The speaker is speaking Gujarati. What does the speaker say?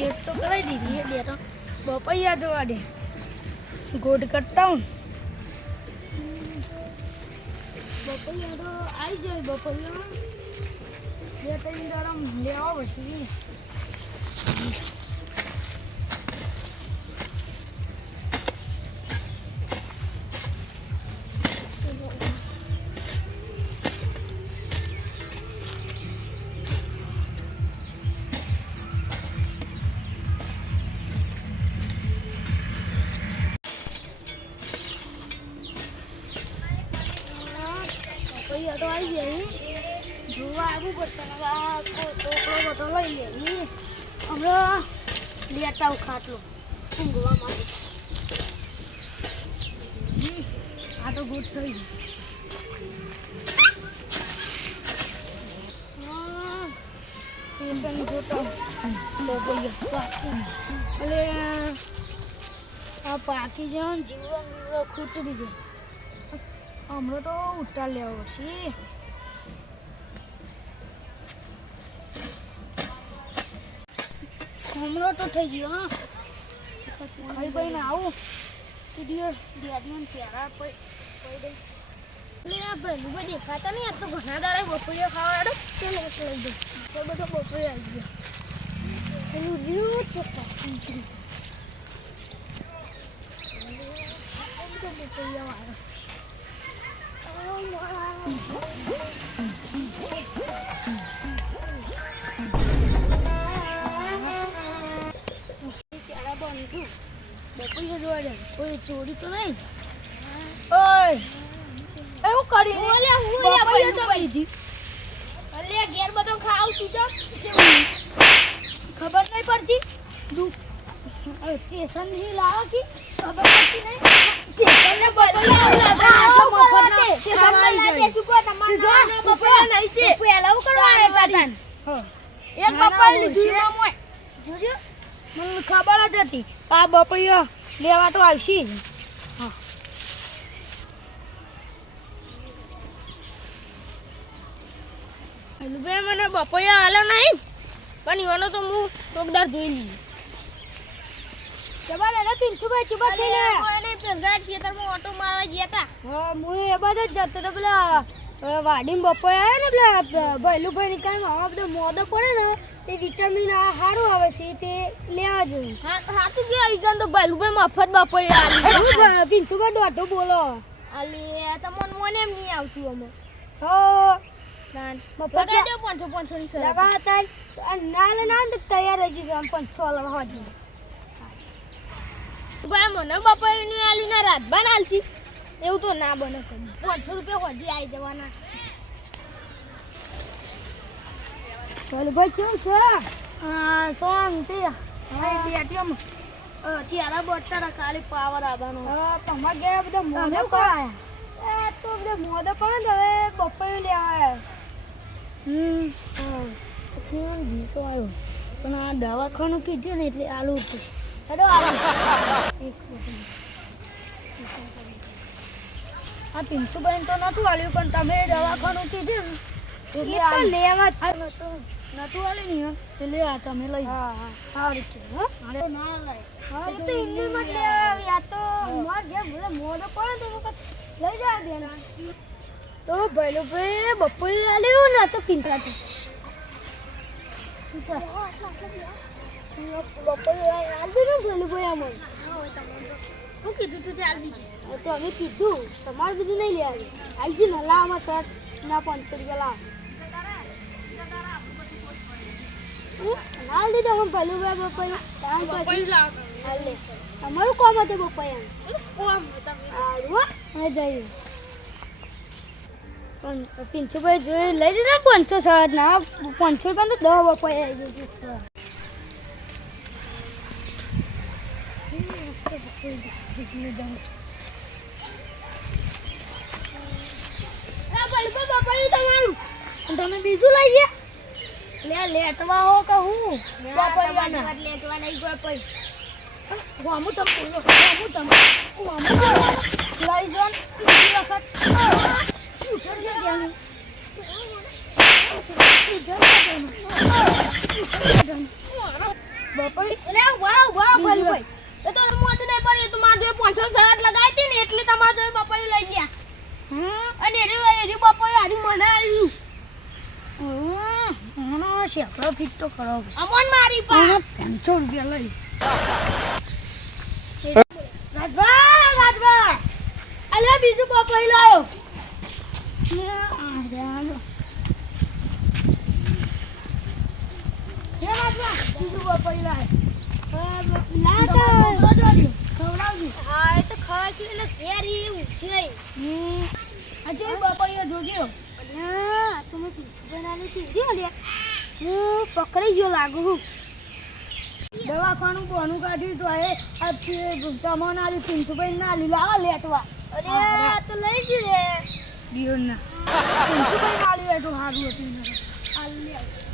सेट तो कराई दीदी है बेटा बपैया जोड़ा दे गोड करता हूँ बपैया तो आई जाए बपैया बेटा इन दाड़ा ले आओ बसी तो आई गई जुआ आगू बढ़ता तो बटो लई हमरा लेटा खाट लो ઊંઘવા માટે આ તો ગુડ થઈ પિંડન જોતો બગોય એટલે આ પાકી જાન જીવવા ખૂટડી છે હમણાં તો ઉઠા લેવો છે હમણાં તો થઈ ગયો હા ભાઈ ભાઈ ને આવું દિવસ બેડમિન પ્યારા પડી એટલે આ ભાઈ ભાઈ દેખાતા નહીં આ તો ઘણા દાડા બપોરે ખાવા ચાલો લઈ દઉં તો બધો બપોરે આવી ગયો એનું રહ્યું ચોખ્ખા બપોરે આવ્યો કોઈ ચોરી તો નહીં ઓય એવું કરી ઓલે હું બપૈયા તો લીધી અલે ઘેર બધો ખાવ છું તો ખબર નહીં પડતી સ્ટેશન ની લાવો કે ખબર પડતી નહીં સ્ટેશન ને બપૈયા લાગા મફત સ્ટેશન લાગે શું કો તમારે બપૈયા નહીં છે પહેલા હું કરવા આવ્યા તાન એક બપૈયા લીધું ના મોય જોજો મને ખબર જ હતી આ બપૈયા લેવા તો આવશે હા બે મને બપૈયા હાલે નહીં પણ એવાનો તો હું ચોકદાર જોઈ લઈએ જબર એને 300 ભાઈ ચુબા છે ને એને પેલગાડ ખેતરમાં ઓટો મારવા ગયા હતા હા હું એ બાદ જ જતો તો પેલા વાડીમ બપૈયા આવે ને પેલા ભૈલુભાઈ ની કાઈ મામા બધો મોદો પડે ને તે વિટામિન આ સારું આવે છે તે લેવા જોઈએ હા સાચું કે આવી જાન તો ભૈલુભાઈ મફત બપૈયા આલી 300 ભાઈ દોઢો બોલો આલી તમને મને એમ નહીં આવતું અમે હો લગા દો 500 ની સર લગા તા નાલે નામ તો તૈયાર જ છે 500 લવા હોજી ભાઈ મને બપોરે ની આલી ના રાત બનાલછી એવું તો ના બને 500 રૂપિયા હોજી આવી જવાના બોલ ભાઈ શું છે હા સોંગ તે હા બેટીમ ચિયારા બોટરા ખાલી પાવર આવવાનો હા તમાર ગયા બધા મોદો પાયા એ તો બધા મોદો પણ હવે બપોરે લેવા પછી દીસો આવ્યો પણ આ દવાખાનું કીધું ને એટલે આલુ છે હેડો આલુ આ 300 બેન તો નતું આલ્યું પણ તમે દવાખાનું કીધું એટલે આ લેવા નતું આલે ની એટલે આ તમે લઈ હા હા સારું છે હા ના લઈ હા તો ઇન્ની મત લે આ તો માર જે બોલે મોદો પડે તો લઈ જા દેના તો ભઈલો ભાઈ બપોરે આલ્યું ને તો પિંતરાતું બપોરે આલ્યું ને ભઈલો ભાઈ આમ હું કીધું તું તે આલ દીધી તો અમે કીધું તમારે બીજું નહીં લે આવી ગયું ને લાવમાં સર ના 500 રૂપિયા લાવ લાલ દીધો હું ભઈલો ભાઈ બપોરે લાવ હાલે તમારું કોમ હતું બપોરે કોમ આવો હવે જઈએ પણ 300 ભાઈ જોઈ લઈ દીધા 500 સાત ના 500 પણ તો 10 બપોરે આવી ગયું તમે બીજું લઈ ગયા લે લેટવા હો કહું લેટવા નહીં ગયો કોઈ વામુ ચંપુ લઈ જો બીજી વખત બપોઈ એટલે વાહ ભાઈ ભાઈ એ તો મોટું નહીં પડી તો માર જોડે 500 શરત લગાવી હતી ને એટલે તમાર જોડે બપોઈ લઈ ગયા અને એરી બપોઈ આરી મને આવ્યું હા શેકડો ફીટ તો કરો અમોન મારી પા 500 રૂપિયા લઈ રાજભા અલે બીજું બપોઈ લાયો બીજું બપોઈ લાય પકડી ગયો લાગુ દવાખાનું બોનું કાઢ્યું તો એ તમોન આવી 300 ના લીલા લેટવા અરે તો લઈ જ લે દિયોના 300 ના લેટો સારું હતું